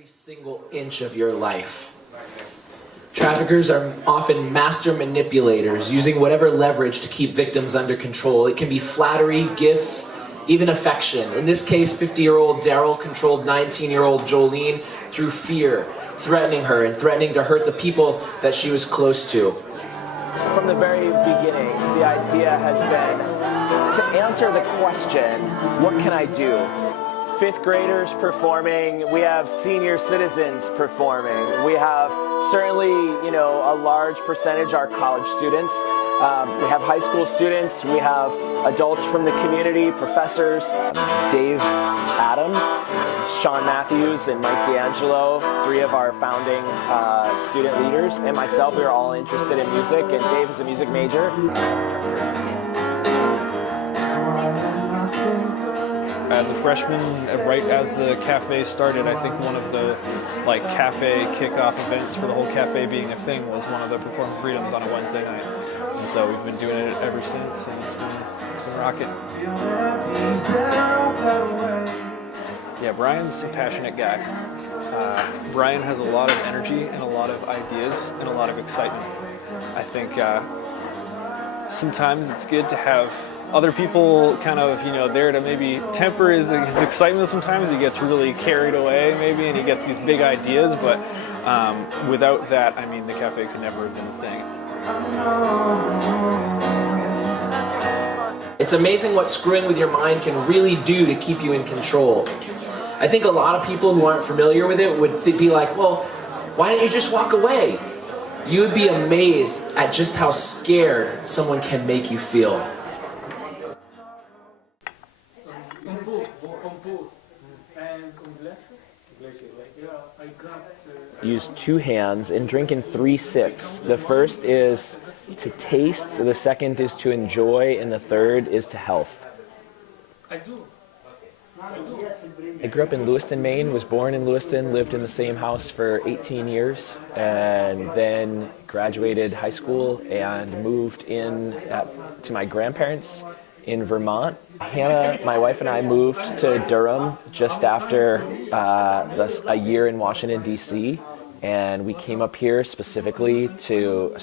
every single inch of your life. Traffickers are often master manipulators, using whatever leverage to keep victims under control. It can be flattery, gifts, even affection. In this case, 50-year-old Daryl controlled 19-year-old Jolene through fear, threatening her and threatening to hurt the people that she was close to. From the very beginning, the idea has been to answer the question, what can I do? Fifth graders performing, we have senior citizens performing, we have certainly, a large percentage are college students, we have high school students, we have adults from the community, professors, Dave Adams, Sean Matthews, and Mike D'Angelo, three of our founding student leaders, and myself. We are all interested in music, and Dave is a music major. As a freshman, right as the cafe started, I think one of the cafe kickoff events for the whole cafe being a thing was one of the Performing Freedoms on a Wednesday night. And so we've been doing it ever since, and it's been rocking. Yeah, Bryan's a passionate guy. Bryan has a lot of energy and a lot of ideas and a lot of excitement. I think sometimes it's good to have other people kind of, there to maybe temper his excitement. Sometimes he gets really carried away maybe, and he gets these big ideas, but without that, the cafe could never have been a thing. It's amazing what screwing with your mind can really do to keep you in control. I think a lot of people who aren't familiar with it would be like, well, why don't you just walk away? You would be amazed at just how scared someone can make you feel. Use two hands and drink in 3 sips. The first is to taste, the second is to enjoy, and the third is to health. I grew up in Lewiston, Maine, was born in Lewiston, lived in the same house for 18 years, and then graduated high school and moved in to my grandparents in Vermont. Hannah, my wife, and I moved to Durham just after a year in Washington, D.C., and we came up here specifically to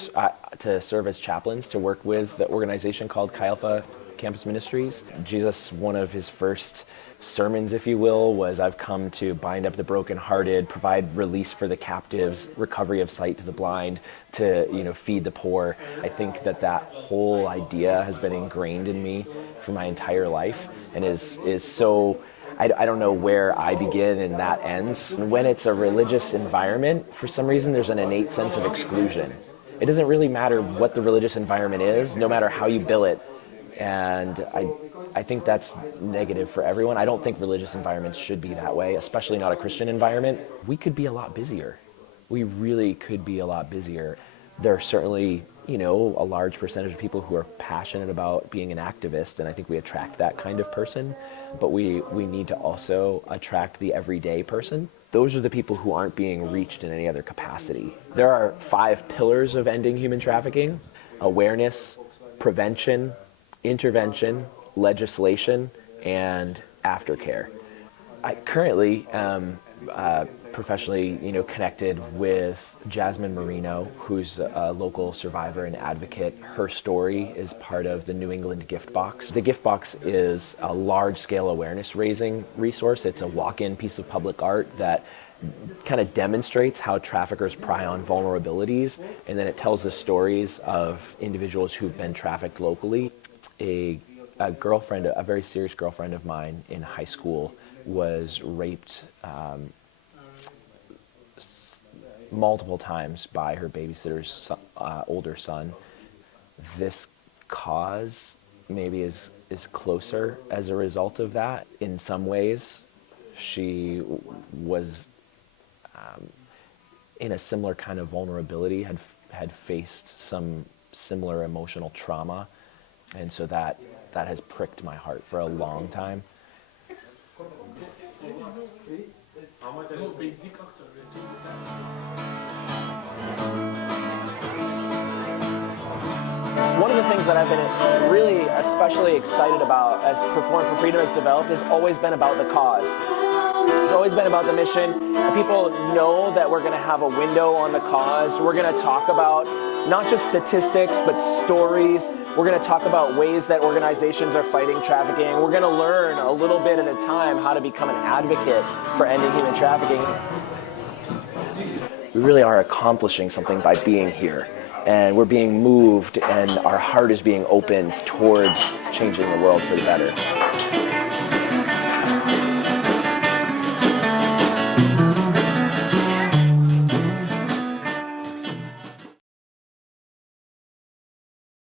serve as chaplains, to work with the organization called Chi Alpha Campus Ministries. Jesus, one of his first sermons, if you will, was I've come to bind up the brokenhearted, provide release for the captives, recovery of sight to the blind, to feed the poor. I think that whole idea has been ingrained in me for my entire life, and is so, I don't know where I begin and that ends. When it's a religious environment, for some reason there's an innate sense of exclusion. It doesn't really matter what the religious environment is, no matter how you bill it. And I think that's negative for everyone. I don't think religious environments should be that way, especially not a Christian environment. We could be a lot busier. We really could be a lot busier. There are certainly, a large percentage of people who are passionate about being an activist, and I think we attract that kind of person. But we need to also attract the everyday person. Those are the people who aren't being reached in any other capacity. There are 5 pillars of ending human trafficking: awareness, prevention, intervention, legislation, and aftercare. I currently am professionally, connected with Jasmine Marino, who's a local survivor and advocate. Her story is part of the New England Gift Box. The Gift Box is a large-scale awareness-raising resource. It's a walk-in piece of public art that kind of demonstrates how traffickers pry on vulnerabilities, and then it tells the stories of individuals who've been trafficked locally. A girlfriend, a very serious girlfriend of mine in high school, was raped multiple times by her babysitter's older son. This cause maybe is closer as a result of that. In some ways, she was in a similar kind of vulnerability, had faced some similar emotional trauma, and so that has pricked my heart for a long time. One of the things that I've been really especially excited about as Perform for Freedom has developed has always been about the cause. It's always been about the mission. People know that we're going to have a window on the cause. We're going to talk about not just statistics, but stories. We're going to talk about ways that organizations are fighting trafficking. We're going to learn a little bit at a time how to become an advocate for ending human trafficking. We really are accomplishing something by being here. And we're being moved, and our heart is being opened towards changing the world for the better.